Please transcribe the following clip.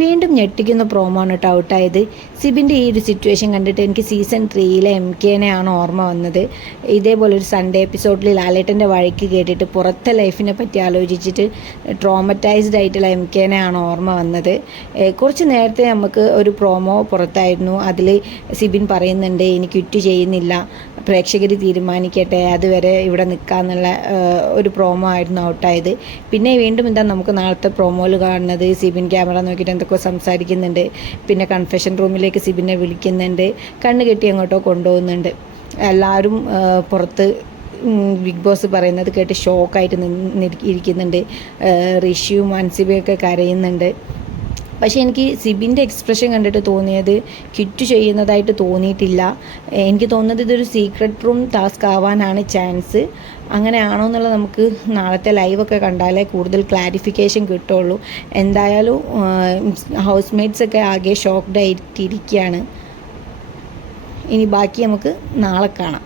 വീണ്ടും ഞെട്ടിക്കുന്ന പ്രോമോ ആണ് കേട്ടോ ഔട്ടായത്. സിബിൻ്റെ ഈ ഒരു സിറ്റുവേഷൻ കണ്ടിട്ട് എനിക്ക് സീസൺ 3 MKനെയാണ് ഓർമ്മ വന്നത്. ഇതേപോലെ ഒരു സൺഡേ എപ്പിസോഡിൽ ലാലേട്ടൻ്റെ വഴക്ക് കേട്ടിട്ട് പുറത്തെ ലൈഫിനെ പറ്റി ആലോചിച്ചിട്ട് ട്രോമറ്റൈസ്ഡ് ആയിട്ടുള്ള MKനെയാണ് ഓർമ്മ വന്നത്. കുറച്ച് നേരത്തെ നമുക്ക് ഒരു പ്രോമോ പുറത്തായിരുന്നു. അതിൽ സിബിൻ പറയുന്നുണ്ട് ഇനി ക്വിറ്റ് ചെയ്യുന്നില്ല, പ്രേക്ഷകർ തീരുമാനിക്കട്ടെ, അതുവരെ ഇവിടെ നിൽക്കാമെന്നുള്ള ഒരു പ്രോമോ ആയിരുന്നു ഔട്ടായത്. പിന്നെ വീണ്ടും എന്താ നമുക്ക് നാളത്തെ പ്രോമോയിൽ കാണുന്നത് സിബിൻ ക്യാമറ നോക്കിയിട്ട് എന്തൊക്കെ സംസാരിക്കുന്നുണ്ട്. പിന്നെ കൺഫെഷൻ റൂമിലേക്ക് സിബിനെ വിളിക്കുന്നുണ്ട്, കണ്ണ് കെട്ടി അങ്ങോട്ടോ കൊണ്ടുപോകുന്നുണ്ട്. എല്ലാവരും പുറത്ത് ബിഗ് ബോസ് പറയുന്നത് കേട്ട് ഷോക്കായിട്ട് ഇരിക്കുന്നുണ്ട്. ഋഷിയും അൻസിബയൊക്കെ കരയുന്നുണ്ട്. പക്ഷേ എനിക്ക് സിബിൻ്റെ എക്സ്പ്രഷൻ കണ്ടിട്ട് തോന്നിയത് ക്വിറ്റ് ചെയ്യുന്നതായിട്ട് തോന്നിയിട്ടില്ല. എനിക്ക് തോന്നുന്നത് ഇതൊരു സീക്രട്ട് റൂം ടാസ്ക് ആവാനാണ് ചാൻസ്. അങ്ങനെയാണോ എന്നുള്ളത് നമുക്ക് നാളത്തെ ലൈവൊക്കെ കണ്ടാലേ കൂടുതൽ ക്ലാരിഫിക്കേഷൻ കിട്ടുള്ളൂ. എന്തായാലും ഹൗസ് മേറ്റ്സൊക്കെ ആകെ ഷോക്ക്ഡ് ആയിട്ടിരിക്കുകയാണ്. ഇനി ബാക്കി നമുക്ക് നാളെ കാണാം.